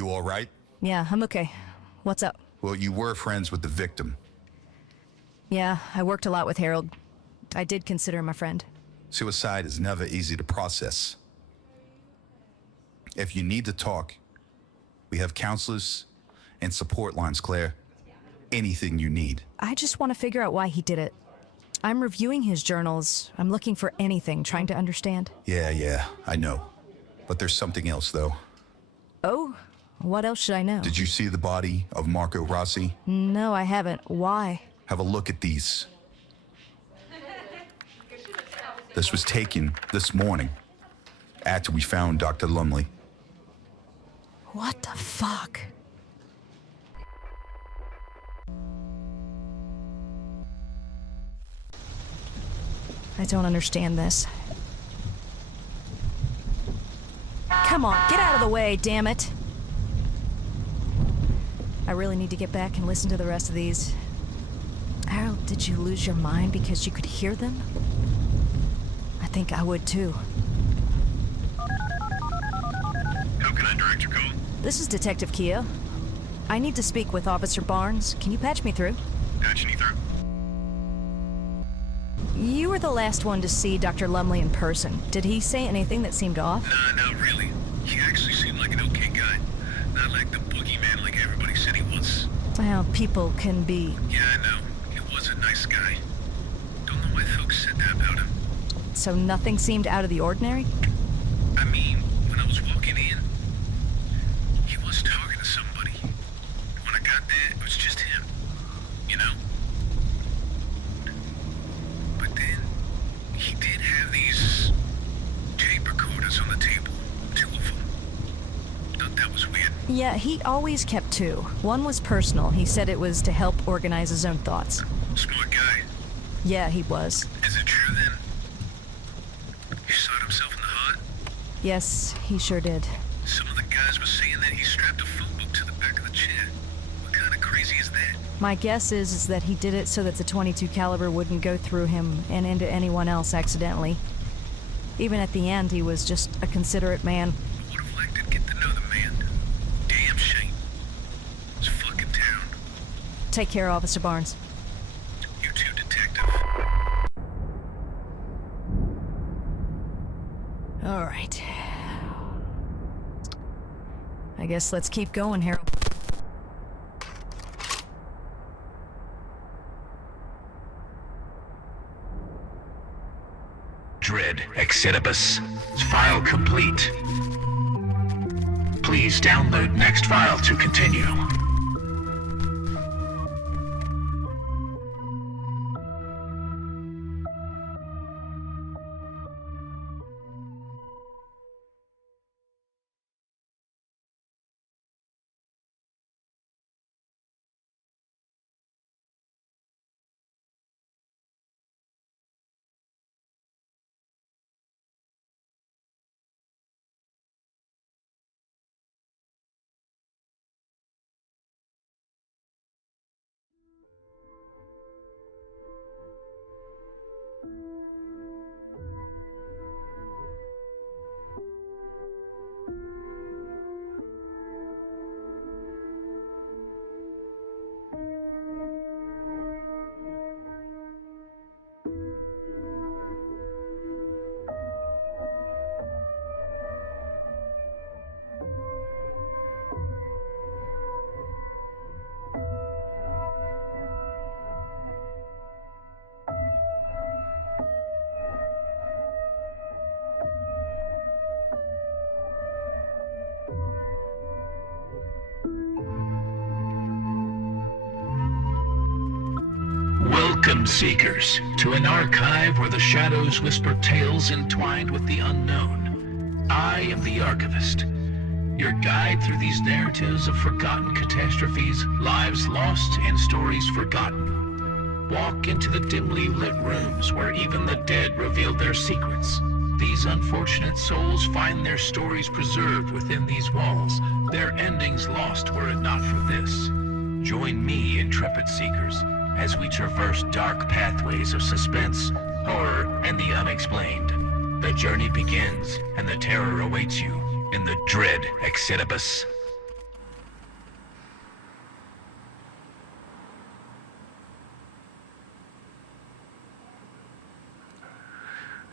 You all right? Yeah, I'm okay. What's up? Well, you were friends with the victim. Yeah, I worked a lot with Harold. I did consider him a friend. Suicide is never easy to process. If you need to talk, we have counselors and support lines, Claire. Anything you need. I just want to figure out why he did it. I'm reviewing his journals. I'm looking for anything, trying to understand. Yeah, I know. But there's something else, though. Oh? What else should I know? Did you see the body of Marco Rossi? No, I haven't. Why? Have a look at these. This was taken this morning, after we found Dr. Lumley. What the fuck? I don't understand this. Come on, get out of the way, damn it! I really need to get back and listen to the rest of these. Harold, did you lose your mind because you could hear them? I think I would too. How can I direct your call? This is Detective Kia. I need to speak with Officer Barnes. Can you patch me through? Patching you through. You were the last one to see Dr. Lumley in person. Did he say anything that seemed off? Nah, not really. He actually seemed like an okay guy. Not like the boogeyman like everybody said he was. Well, people can be... Yeah, I know. He was a nice guy. Don't know why folks said that about him. So nothing seemed out of the ordinary? I mean, when I was walking in, he was talking to somebody. When I got there, it was just him. You know? But then, he did have these tape recorders on the table. 2 of them. Thought that was weird. Yeah, he always kept 2. One was personal. He said it was to help organize his own thoughts. Smart guy. Yeah, he was. Is it true then? He shot himself in the heart? Yes, he sure did. Some of the guys were saying that he strapped a phone book to the back of the chair. What kind of crazy is that? My guess is that he did it so that the .22 caliber wouldn't go through him and into anyone else accidentally. Even at the end, he was just a considerate man. I would have liked to get to know the man. Damn shame. It's fucking town. Take care, Officer Barnes. You too, detective. All right. I guess let's keep going, Harold. Dread Exodus. File complete. Please download next file to continue. Welcome, Seekers, to an archive where the shadows whisper tales entwined with the unknown. I am the Archivist, your guide through these narratives of forgotten catastrophes, lives lost, and stories forgotten. Walk into the dimly lit rooms where even the dead reveal their secrets. These unfortunate souls find their stories preserved within these walls, their endings lost were it not for this. Join me, intrepid Seekers, as we traverse dark pathways of suspense, horror, and the unexplained. The journey begins, and the terror awaits you in the Dread Exodus.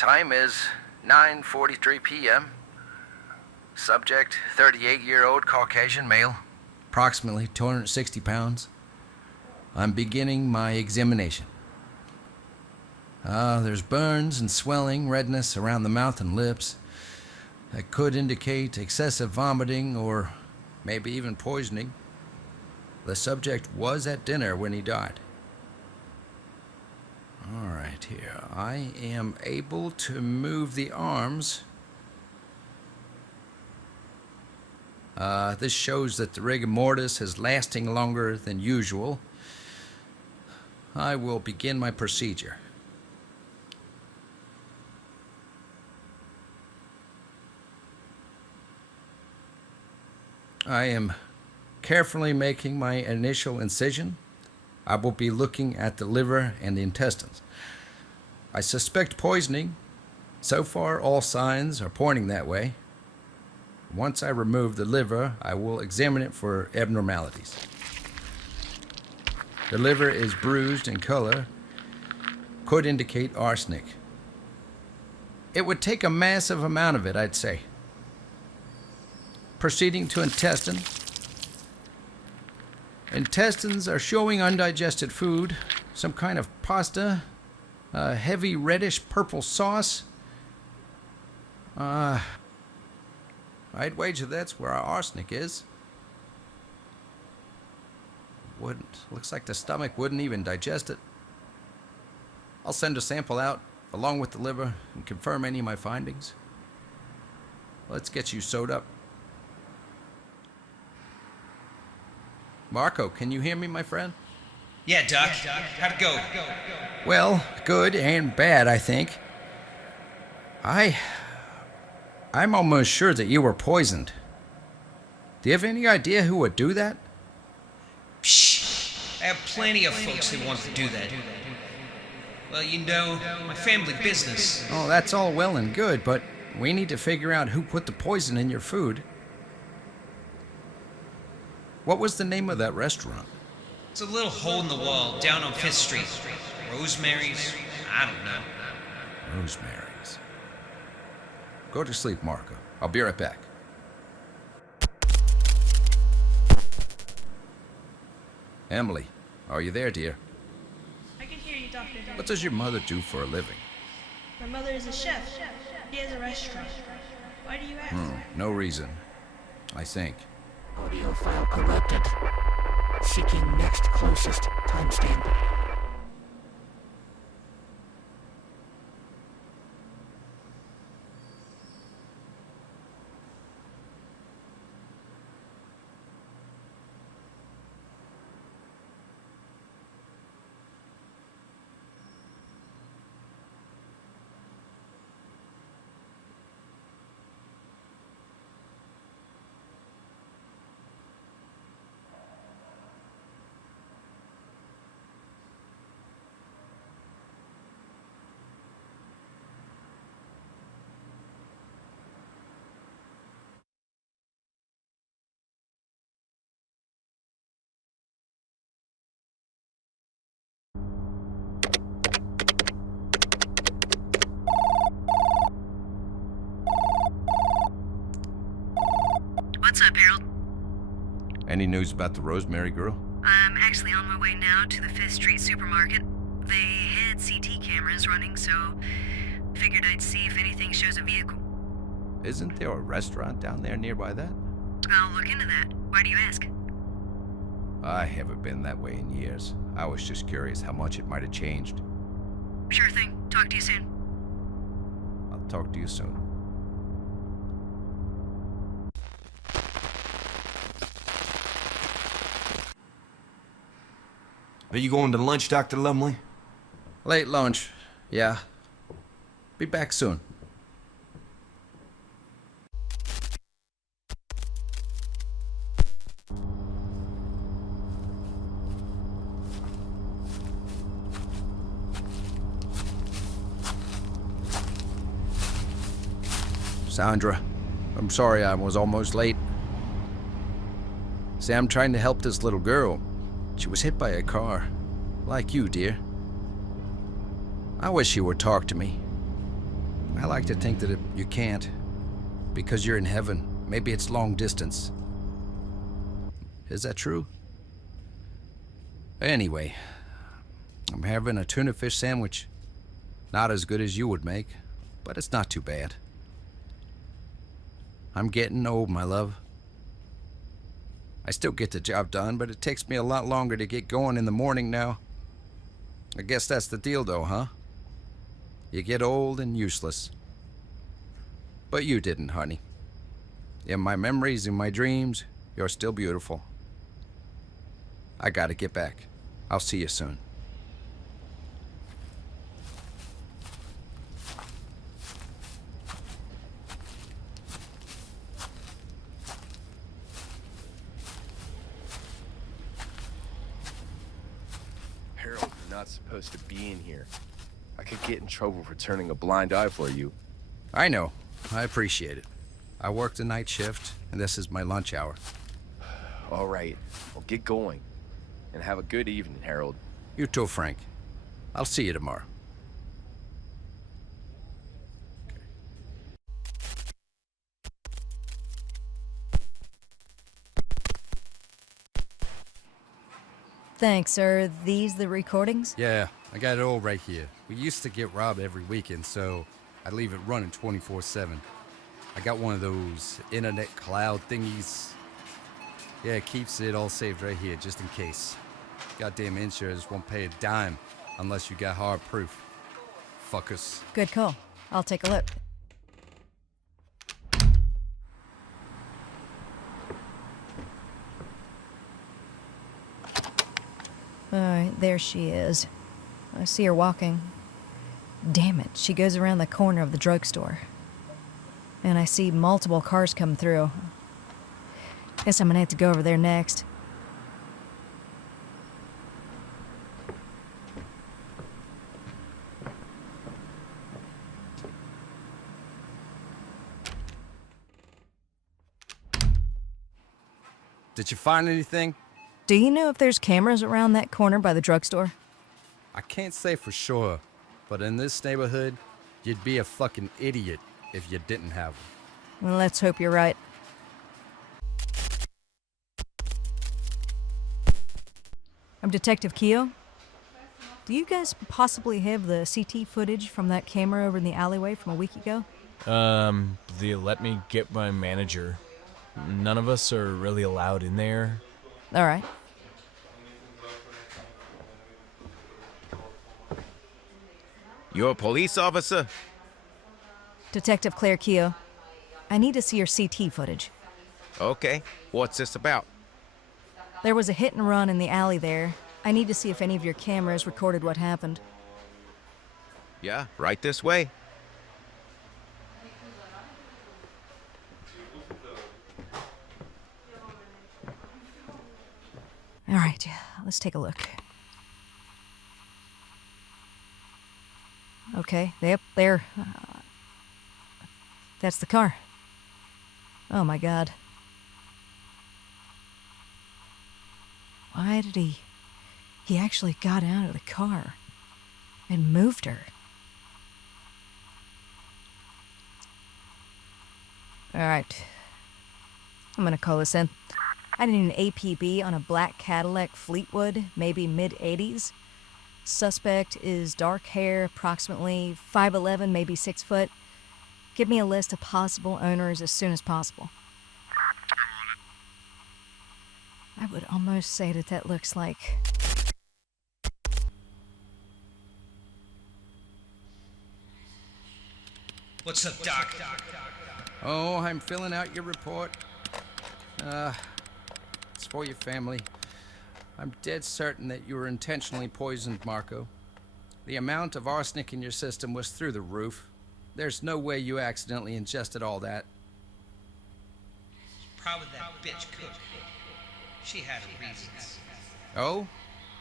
Time is 9:43 p.m. Subject, 38-year-old Caucasian male, approximately 260 pounds. I'm beginning my examination. There's burns and swelling, redness around the mouth and lips. That could indicate excessive vomiting or maybe even poisoning. The subject was at dinner when he died. All right, here. I am able to move the arms. This shows that the rigor mortis is lasting longer than usual. I will begin my procedure. I am carefully making my initial incision. I will be looking at the liver and the intestines. I suspect poisoning. So far, all signs are pointing that way. Once I remove the liver, I will examine it for abnormalities. The liver is bruised in color, could indicate arsenic. It would take a massive amount of it, I'd say. Proceeding to intestine. Intestines are showing undigested food, some kind of pasta, a heavy reddish purple sauce. I'd wager that's where our arsenic is. Looks like the stomach wouldn't even digest it. I'll send a sample out, along with the liver, and confirm any of my findings. Let's get you sewed up. Marco, can you hear me, my friend? Yeah, Doc. How'd it go? Well, good and bad, I think. I'm almost sure that you were poisoned. Do you have any idea who would do that? Psh! I have plenty of folks that want to do that. Well, you know, my family business. Oh, that's all well and good, but we need to figure out who put the poison in your food. What was the name of that restaurant? It's a little hole in the wall down on 5th Street. Rosemary's? I don't know. Rosemary's. Go to sleep, Marco. I'll be right back. Emily, are you there, dear? I can hear you, Doctor. What does your mother do for a living? My mother is a chef. She has a restaurant. Why do you ask? No reason, I think. Audio file corrupted. Seeking next closest timestamp. What's up, Harold? Any news about the Rosemary girl? I'm actually on my way now to the 5th Street supermarket. They had CT cameras running, so figured I'd see if anything shows a vehicle. Isn't there a restaurant down there nearby that? I'll look into that. Why do you ask? I haven't been that way in years. I was just curious how much it might have changed. Sure thing. Talk to you soon. I'll talk to you soon. Are you going to lunch, Dr. Lumley? Late lunch, yeah. Be back soon. Sandra, I'm sorry I was almost late. See, I'm trying to help this little girl. She was hit by a car. Like you, dear. I wish you would talk to me. I like to think that you can't, because you're in heaven. Maybe it's long distance. Is that true? Anyway, I'm having a tuna fish sandwich. Not as good as you would make, but it's not too bad. I'm getting old, my love. I still get the job done, but it takes me a lot longer to get going in the morning now. I guess that's the deal, though, huh? You get old and useless. But you didn't, honey. In my memories, in my dreams, you're still beautiful. I gotta get back. I'll see you soon. Harold, you're not supposed to be in here. I could get in trouble for turning a blind eye for you. I know. I appreciate it. I work the night shift, and this is my lunch hour. All right, well, get going. And have a good evening, Harold. You too, Frank. I'll see you tomorrow. Thanks. Are these the recordings? Yeah, I got it all right here. We used to get robbed every weekend, so I leave it running 24/7. I got one of those internet cloud thingies. Yeah, it keeps it all saved right here, just in case. Goddamn insurers won't pay a dime unless you got hard proof. Fuckers. Good call. I'll take a look. Alright, there she is. I see her walking. Damn it, she goes around the corner of the drugstore. And I see multiple cars come through. Guess I'm gonna have to go over there next. Did you find anything? Do you know if there's cameras around that corner by the drugstore? I can't say for sure, but in this neighborhood, you'd be a fucking idiot if you didn't have them. Well, let's hope you're right. I'm Detective Keogh. Do you guys possibly have the CT footage from that camera over in the alleyway from a week ago? They let me get my manager. None of us are really allowed in there. All right. You're a police officer? Detective Claire Keogh. I need to see your CT footage. Okay. What's this about? There was a hit and run in the alley there. I need to see if any of your cameras recorded what happened. Yeah, right this way. All right, let's take a look. Okay, yep, there. That's the car. Oh my God. Why did he... He actually got out of the car and moved her. All right. I'm gonna call this in. I need an APB on a black Cadillac Fleetwood, maybe mid-80s. Suspect is dark hair, approximately 5'11", maybe 6 foot. Give me a list of possible owners as soon as possible. I would almost say that looks like... What's up, Doc? Oh, I'm filling out your report. It's for your family. I'm dead certain that you were intentionally poisoned, Marco. The amount of arsenic in your system was through the roof. There's no way you accidentally ingested all that. Probably that bitch cook. She had her reasons. Oh?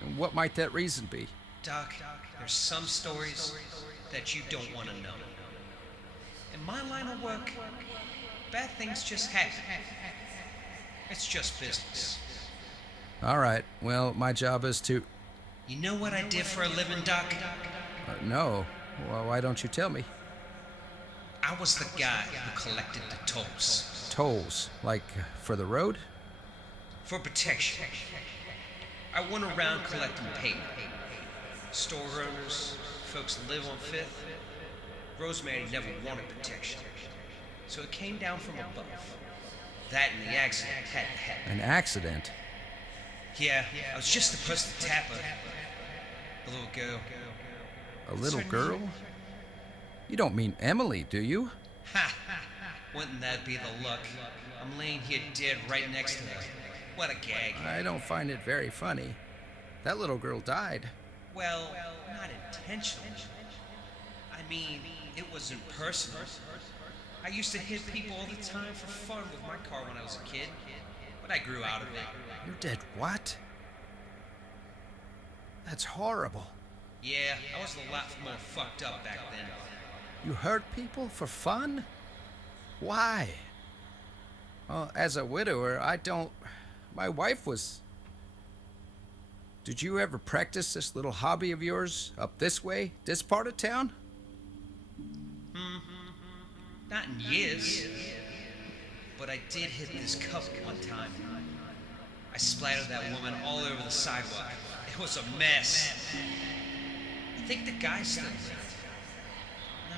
And what might that reason be? Doc, there's some stories that you don't want to know. In my line of work, bad things just happen. It's just business. All right, well, my job is to... You know what I did for a living, Doc? No. Well, why don't you tell me? I was the guy who collected the tolls. Tolls, like for the road? For protection. I went around collecting payment. Store owners, folks that live on Fifth. Rosemary never wanted protection. So it came down from above. That and the accident had to happen. An accident? Yeah, I was just supposed to tap her. The little girl. A little girl? You don't mean Emily, do you? Ha! Wouldn't that be the luck? I'm laying here dead right next to her. What a gag. I don't find it very funny. That little girl died. Well, not intentionally. I mean, it wasn't personal. I used to hit people all the time for fun with my car when I was a kid, but I grew out of it. You did what? That's horrible. Yeah, I was a lot more fucked up back then. You hurt people for fun? Why? Well, as a widower, I don't... My wife was... Did you ever practice this little hobby of yours up this way, this part of town? Not in years. But I did hit this couple one time. I splattered that woman all over the sidewalk. It was a mess. I think the guy still lived. No.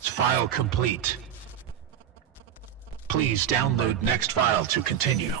File complete. Please download next file to continue.